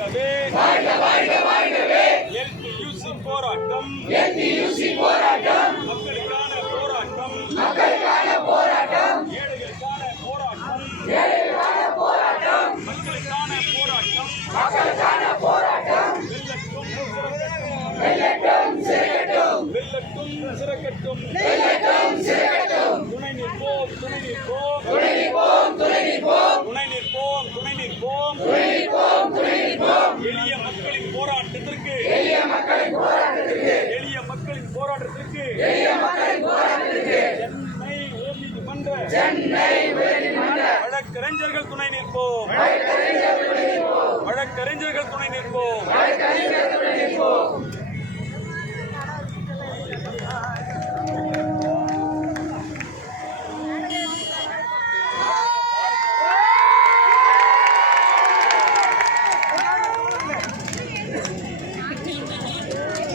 வாழ்கவே. LTUC போராட்டம். மக்களுக்கான போராட்டம். ஏழைகளுக்கான போராட்டம். மக்களுக்கான போராட்டம். வெல்லட்டும் சிறக்கட்டும். வெல்லட்டும் சிறக்கட்டும். துணை நிற்போம் துணை நிற்போம். துணை வழக்கறிஞர்கள் துணை நிற்போம். வழக்கறிஞர்கள் துணை நிற்போம்.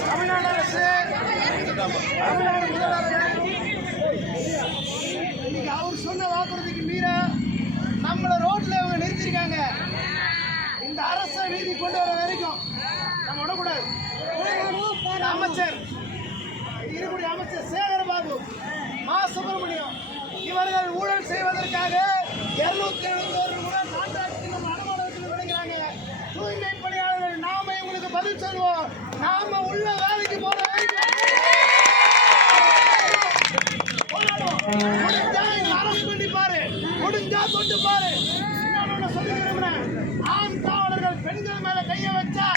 தமிழ்நாடு அரசு. தமிழ்நாடு முதலமைச்சர் சொன்ன வாக்குறுதிக்கு மீற நம்மளை ரோட்ல இவங்க நிறுத்திருக்காங்க. இந்த அரசை வீதி கொண்டு வர வரைக்கும் நம்ம விடக்கூடாது. அமைச்சர் இருக்கக்கூடிய அமைச்சர் சேகரபாபு மா. சுப்பிரமணியம் இவர்கள் ஊழல் செய்வதற்காக இருநூத்தி எழுபது தூய்மை பணியாளர்கள் நாம இவங்களுக்கு பதில் சொல்வோம் நாம உள்ள வேலைக்கு போற வரைக்கும் போராடுவோம். முடிஞ்சா எங்களை arrest பண்ணி பாரு. கொண்டு பாரு. ஆண் காவலர்கள் பெண்கள் மேல கைய வச்சா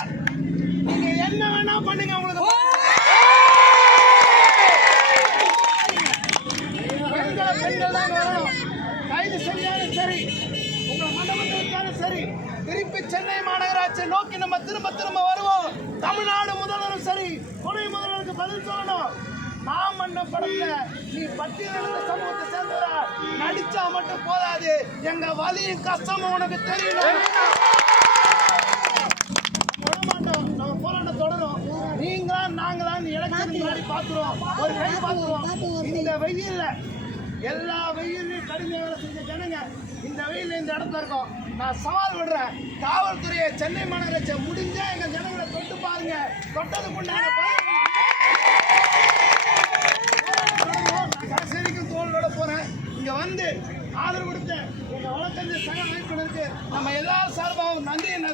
நீங்க என்ன வேணா பண்ணுங்க உங்களுக்கு. பெண்களை பெண்கள் தான் வரணும் கைது செஞ்சாலும் சரி உங்க மண்டபத்தில் சரி திருப்பி சென்னை மாநகராட்சி நோக்கி நம்ம திரும்ப திரும்ப வருவோம். தமிழ்நாடு முதல்வரும் சரி துணை முதல்வருக்கு பதில் சொல்லணும். மாமன்ன படத்துல நீ பட்டியலில் சமூகத்தை சேர்ந்தவரா? நடிச்சா மட்டும் போதாது எங்க வலியும் கஷ்டமும் உனக்கு தெரியணும் நம்ம போராட்டம் தொடரும். நீங்களா நாங்களா எலெக்ஷன் முன்னாடி பார்த்துருவோம் ஒரு கை பார்த்துருவோம் இந்த வெயில்ல எல்லா வெயிலையும் கடின வேலை செஞ்ச ஜனங்க இந்த வெயில்ல இந்த இடத்துல இருக்கோம். நான் சவால் விடுறேன். காவல்துறையை சென்னை மாநகராட்சியை முடிஞ்சா எங்க ஜனங்களை தொட்டு பாருங்க. தொட்டதுக்கு வந்து ஆதரவு கொடுத்த எங்க வழக்கறிஞர் சக அமைப்பினருக்கு நம்ம எல்லாரும் சார்பாகவும் நன்றி என்ன